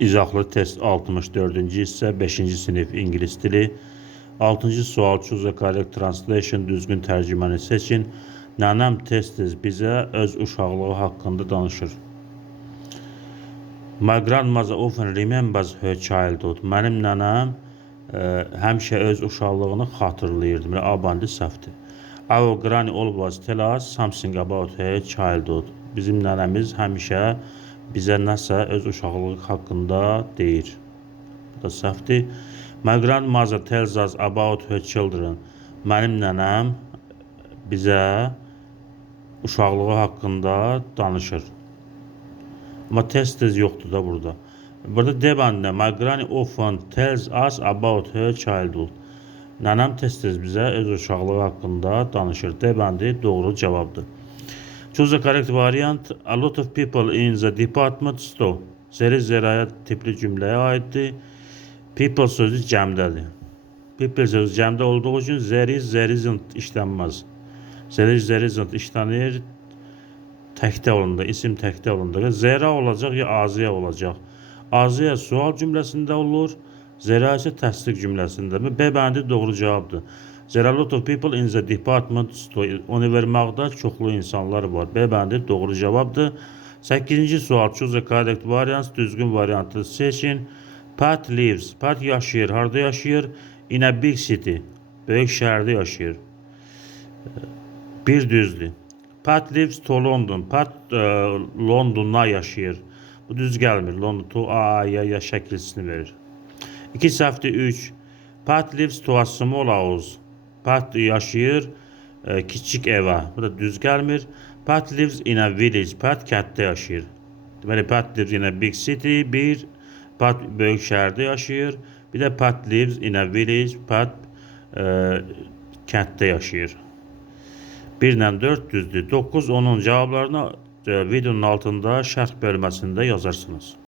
İzahlı test 64-cü hissə 5-ci sinif ingilis dili. 6-cı sual choose a correct translation düzgün tərcüməni seçin. Nənəm tez-tez bizə öz uşaqlığı haqqında danışır. My grandmother often remembers her childhood. Mənim nənəm həmişə öz uşaqlığını xatırlayırdı. Belə abandi səhvdir. Our granny always tell us something about her childhood. Bizim nənəmiz həmişə bizə nəsə öz uşaqlığı haqqında deyir. Bu da səhvdir. My grandmother tells us about her children. Mənim nənəm bizə uşaqlığı haqqında danışır. Amma tez-tez yoxdur da burada. Burada debəndə my granny often tells us about her childhood. Nənəm tez-tez bizə öz uşaqlığı haqqında danışır. Debəndi doğru cavabdır. Choose the correct variant. A lot of people in the department store. Zeri zəraya tipli cümləyə aiddir. People sözü cəmdədir. People sözü cəmdə olduğu üçün there isn't işlənməz. There isn't işlənir. Təkdə olunda, isim təkdə olunda. Zera olacaq ya azıya olacaq. Azıya sual cümləsində olur. Zera isə təsdiq cümləsində. B bəndi doğru cavabdır. There are a lot of people in the department store. Onu verməkdə çoxlu insanlar var. B bəndi doğru cavabdır. 8-ci sual choose the correct variant düzgün variantı seçin. Pat lives. Pat yaşayır. Harda yaşayır? In a big city. Böyük şəhərdə yaşayır. Bir düzdür. Pat lives to London. Pat Londonda yaşayır. Bu düz gəlmir. London to ya şəkilsini verir. 2 səhvdir 3. Pat lives to a small house. Pat yaşayır kiçik evə. Bu da düz gəlmir. Pat lives in a village. Pat kənddə yaşayır. Deməli Pat lives in a big city. Bir. Pat böyük şəhərdə yaşayır. Bir də Pat lives in a village. Pat kənddə yaşayır. 1 ilə 4 düzdür. 9, 10-un cavablarını videonun altında şərh bölməsində yazarsınız.